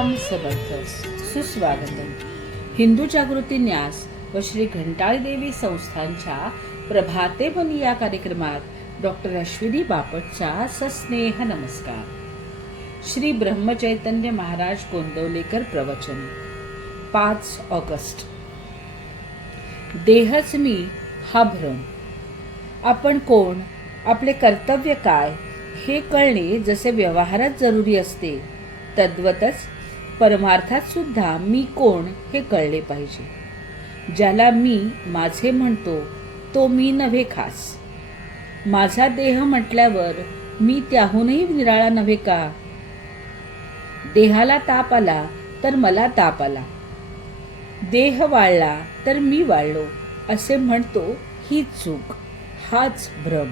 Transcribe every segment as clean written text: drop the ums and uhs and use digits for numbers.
श्रीराम समर्थ. सुस्वागतम. हिंदू जागृती न्यास व श्री घंटाळी देवी संस्थांच्या प्रभाते बनी या कार्यक्रमात डॉक्टर अश्विनी बापटचा सस्नेह नमस्कार. श्री ब्रह्मचैतन्य महाराज गोंदवलेकर प्रवचन. 5 ऑगस्ट. देहच मी हा भ्रम. आपण कोण, आपले कर्तव्य काय हे कळणे जसे व्यवहारात जरुरी असते, तद्वतच परमार्थात सुद्धा मी कोण हे कळले पाहिजे. ज्याला मी माझे म्हणतो तो मी नव्हे खास. माझा देह म्हटल्यावर मी त्याहूनही निराळा नव्हे का? देहाला ताप आला तर मला ताप आला, देह वाळला तर मी वाळलो असे म्हणतो, ही चूक, हाच भ्रम.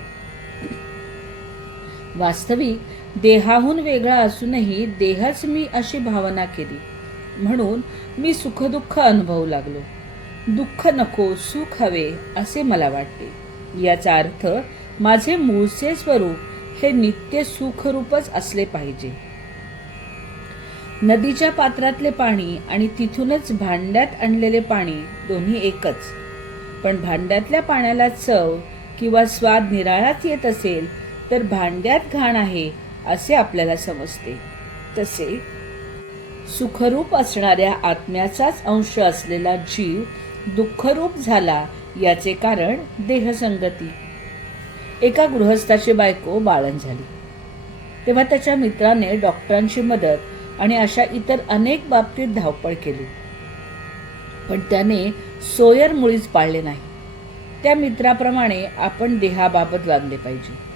वास्तविक देहाहून वेगळा असूनही देहच मी अशी भावना केली म्हणून मी सुखदुःख अनुभवू लागलो. दुःख नको, सुख हवे असे मला वाटते. याचा अर्थ माझे मूळचे स्वरूप हे नित्य सुखरूपच असले पाहिजे. नदीच्या पात्रातले पाणी आणि तिथूनच भांड्यात आणलेले पाणी दोन्ही एकच. पण भांड्यातल्या पाण्याला चव किंवा स्वाद निराळाच येत असेल तर भांड्यात घाण आहे असे आपल्याला समजते. तसे सुखरूप असणाऱ्या आत्म्याचाच अंश असलेला जीव दुःखरूप झाला याचे कारण देहसंगती. एका गृहस्थाची बायको बाळंत झाली तेव्हा त्याच्या मित्राने डॉक्टरांची मदत आणि अशा इतर अनेक बाबतीत धावपळ केली, पण त्याने सोयर मुळीच पाळले नाही. त्या मित्राप्रमाणे आपण देहाबाबत वागले पाहिजे.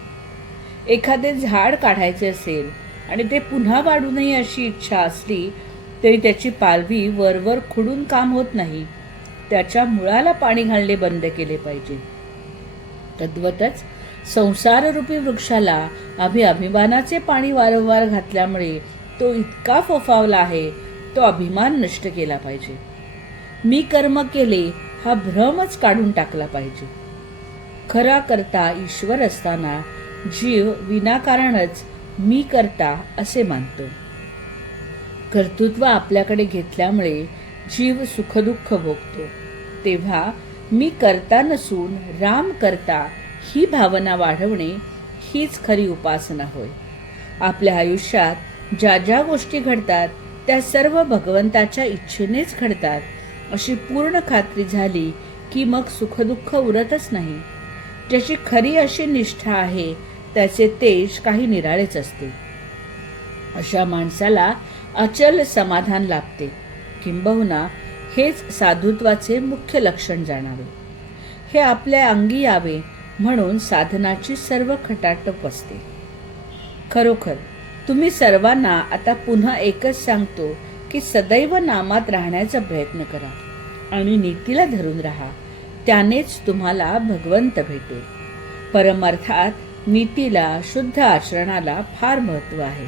एखादे झाड काढायचे असेल आणि ते पुन्हा वाढू नये अशी इच्छा असली तरी त्याची पालवी वरवर खुडून काम होत नाही. त्याच्या मुळाला पाणी घालणे बंद केले पाहिजे. तद्वतच संसाररूपी वृक्षाला आम्ही अभिमानाचे पाणी वारंवार घातल्यामुळे तो इतका फोफावला आहे, तो अभिमान नष्ट केला पाहिजे. मी कर्म केले हा भ्रमच काढून टाकला पाहिजे. खरा करता ईश्वर असताना जीव विनाकारणच मी करता असे मानतो. कर्तृत्व आपल्याकडे घेतल्यामुळे जीव सुखदुःख भोगतो. तेव्हा मी करता नसून राम करता ही भावना वाढवणे हीच खरी उपासना होय. आपल्या आयुष्यात ज्या ज्या गोष्टी घडतात त्या सर्व भगवंताच्या इच्छेनेच घडतात अशी पूर्ण खात्री झाली की मग सुखदुःख उरतच नाही. ज्याची खरी अशी निष्ठा आहे त्याचे तेज काही निराळेच असते. अशा माणसाला अचल समाधान लाभते. किंबहुना हेच साधुत्वाचे मुख्य लक्षण जाणावे. हे आपल्या अंगी यावे म्हणून साधनाची सर्व खटाटप असते. खरोखर तुम्ही सर्वांना आता पुन्हा एकच सांगतो की सदैव नामात राहण्याचा प्रयत्न करा आणि नीतीला धरून राहा. त्यानेच तुम्हाला भगवंत भेटेल. परमार्थात नीतीला, शुद्ध आचरणाला फार महत्व आहे.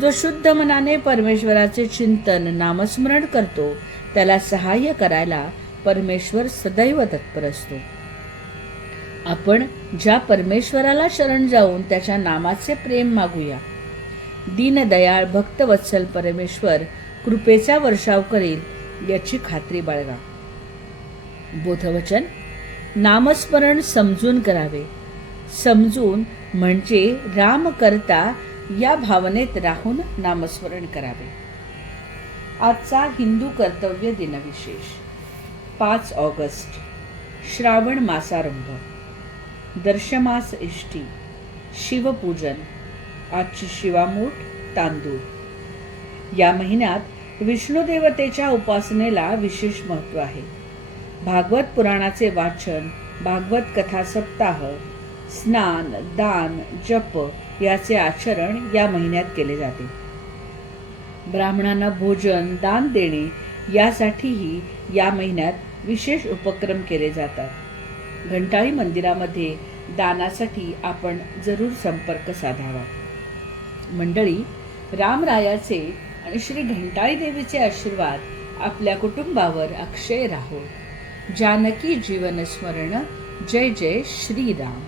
जो शुद्ध मनाने परमेश्वराचे चिंतन, नामस्मरण करतो त्याला सहाय्य करायला परमेश्वर सदैव तत्पर असतो. आपण ज्या परमेश्वराला शरण जाऊन त्याच्या नामाचे प्रेम मागूया. दीनदयाळ भक्तवत्सल परमेश्वर कृपेचा वर्षाव करेल याची खात्री बाळगा. बोधवचन. नामस्मरण समजून करावे. समजून म्हणजे राम करता या भावनेत राहून नामस्मरण करावे. आजचा हिंदू कर्तव्य दिनविशेष. 5 ऑगस्ट. श्रावण मासारंभ. दर्शमास इष्टी. शिवपूजन. आजची शिवामूठ तांदूळ. या महिन्यात विष्णू देवतेच्या उपासनेला विशेष महत्व आहे. भागवत पुराणाचे वाचन, भागवत कथा सप्ताह, स्नान, दान, जप याचे आचरण या महिन्यात केले जाते. ब्राह्मणांना भोजन, दान देणे यासाठीही या महिन्यात विशेष उपक्रम केले जातात. घंटाळी मंदिरामध्ये दानासाठी आपण जरूर संपर्क साधावा. मंडळी, रामरायाचे आणि श्री घंटाळी देवीचे आशीर्वाद आपल्या कुटुंबावर अक्षय राहो. जानकी जीवन स्मरण. जय जय श्रीराम.